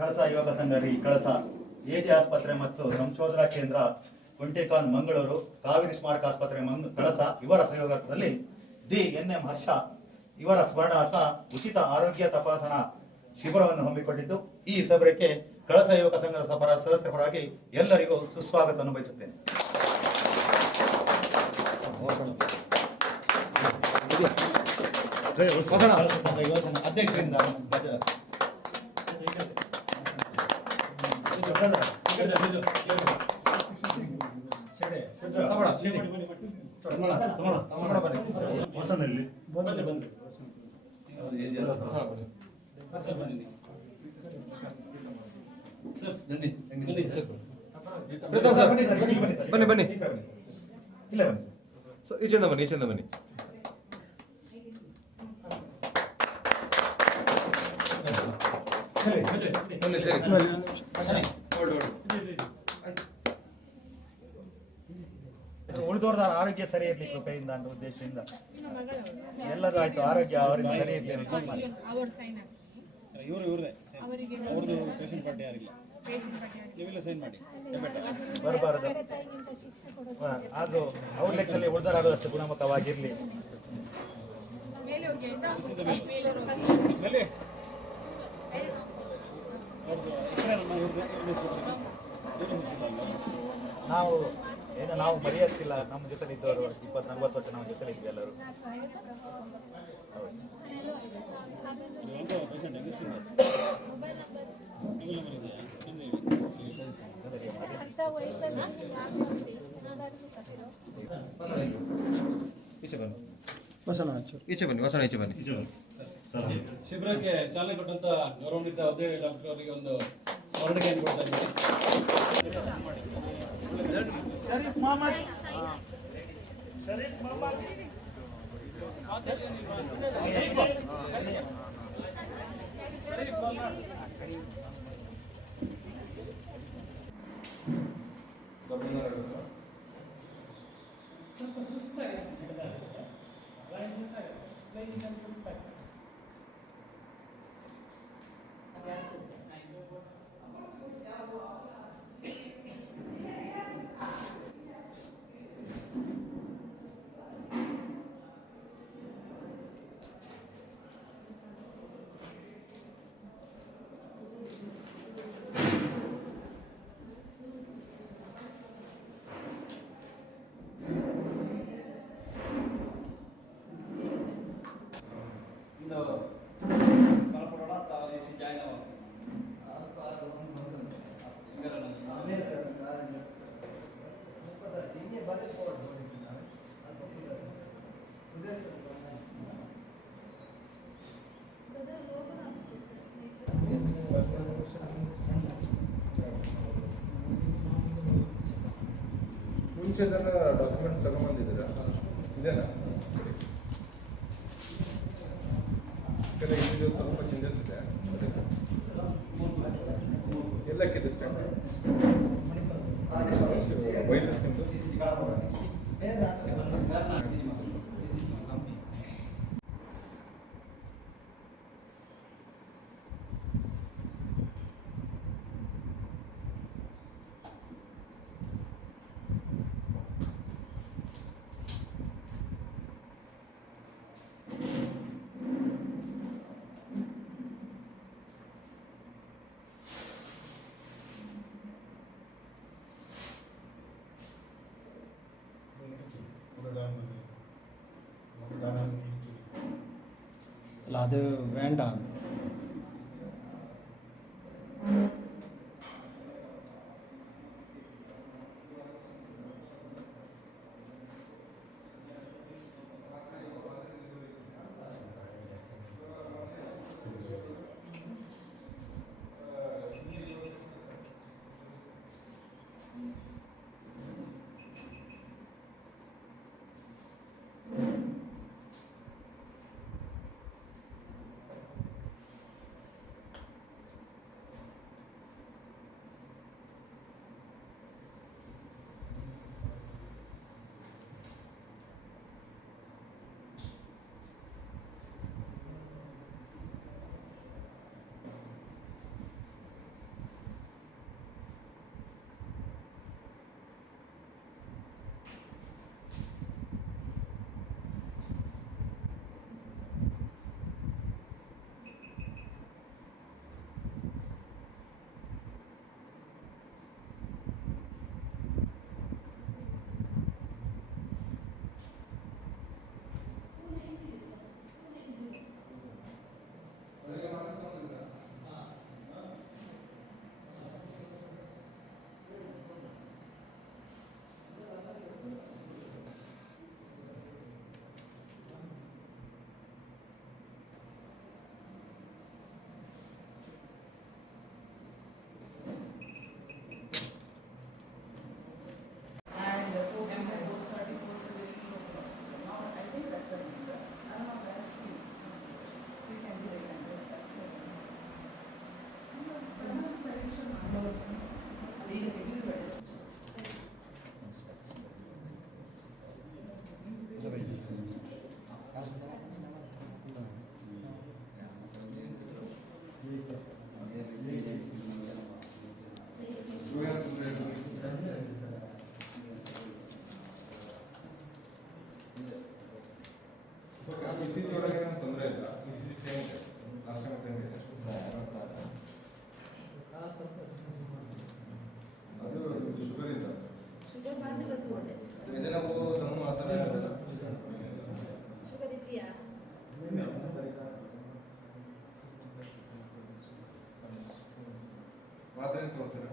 ಕಳಸ ಯುವಕ ಸಂಘ ರಿ ಕಳಸ ಎಜೆ ಆಸ್ಪತ್ರೆ ಮತ್ತು ಸಂಶೋಧನಾ ಕೇಂದ್ರ ಕುಂಟೆಕಾನ್ ಮಂಗಳೂರು ಕಾವೇರಿ ಸ್ಮಾರಕ ಆಸ್ಪತ್ರೆ ಮಂಗ್ ಕಳಸ ಇವರ ಸಹಯೋಗದಲ್ಲಿ ದಿ ಎನ್ ಎಂ ಹರ್ಷ ಇವರ ಸ್ಮರಣಾರ್ಥ ಉಚಿತ ಆರೋಗ್ಯ ತಪಾಸಣಾ ಶಿಬಿರವನ್ನು ಹಮ್ಮಿಕೊಂಡಿದ್ದು ಈ ಸಭೆಗೆ ಕಳಸ ಯುವಕ ಸಂಘದ ಸಭರ ಸದಸ್ಯ ಪರವಾಗಿ ಎಲ್ಲರಿಗೂ ಸುಸ್ವಾಗತ ಬಯಸುತ್ತೇನೆ. ಯುವ ಅಧ್ಯಕ್ಷರಿಂದ ಬನ್ನಿ. ಹೊಸನಲ್ಲಿ ಬನ್ನಿ ಸರ್, ಇಲ್ಲಿ ಬನ್ನಿ ಸರ್. ಬನ್ನಿ, ಬನ್ನಿ. ಈ ಕಡೆ ಬನ್ನಿ ಸರ್. ಬನ್ನಿ ಸರ್. ಸೊ ಈಚೆಯಿಂದ ಬನ್ನಿ ಈಚೆಯಿಂದ ಬನ್ನಿ ಬನ್ನಿ ಸರಿ ಬನ್ನಿ. ಉಳಿದವ್ರದ ಆರೋಗ್ಯ ಸರಿ ಇರಲಿ ಕೃಪೆಯಿಂದ ಅನ್ನೋ ಉದ್ದೇಶದಿಂದ. ಎಲ್ಲರೂ ಆಯ್ತು. ಆರೋಗ್ಯ ಅವರಿಗೆ ಸರಿ ಇರಲಿ ಅವ್ರ ಸೈನ್ ಇವರು ಇವ್ರದೇ. ಅವರಿಗೆ ಅವ್ರದ್ದು ಪೇಷಂಟ್ ಯಾರಿಲ್ಲ. ನೀವೆಲ್ಲ ಸೈನ್ ಮಾಡಿ. ಬರಬಾರದು. ಅದು ಅವ್ರ ಲೆಕ್ಕದಲ್ಲಿ ಉಳಿದರಾಗದಷ್ಟು ಗುಣಮುಖವಾಗಿರ್ಲಿ. ಮೇಲೆ ನಾವು ಏನು ನಾವು ಮರೆಯೋಕ್ಕಿಲ್ಲ ನಮ್ಮ ಜೊತೆ ಇದ್ದವರು ಇಪ್ಪತ್ತು ನಲ್ವತ್ತು ವರ್ಷ ನಮ್ಮ ಜೊತೆ ಇದ್ವಿ ಎಲ್ಲರೂ. ಈಚೆ ಬನ್ನಿ ವಸನ ಈಚೆ ಬನ್ನಿ. ಶಿಬಿರಕ್ಕೆ ಚಾಲನೆ ಕೊಟ್ಟಂತ ಗೌರವಾನ್ವಿತ ಅದೇ ಡಾಕ್ಟರ್ ಅವರಿಗೆ ಒಂದು ಸ್ಮರಣಿಕೆಯನ್ನು ಕೊಡ್ತಾ ಇದ್ದೀನಿ. ಶರೀಫ್ ಮೊಹಮ್ಮದ್ ಇಂದು ಮುಂಚೆದೆಲ್ಲ ಡಾಕ್ಯುಮೆಂಟ್ಸ್ ತಗೊಂಬಂದಿದ್ದೀರಾ ಇದೇನಾ ಇದು ಸ್ವಲ್ಪ ಚೇಂಜಸ್ ಇದೆ. ಎಲ್ಲಕ್ಕಿದೆ ಸ್ಟ್ಯಾಂಡ್ ವಯಸ್ಸು இல்லை அது வேண்டாம் അതിനെ തുറക്കില്ല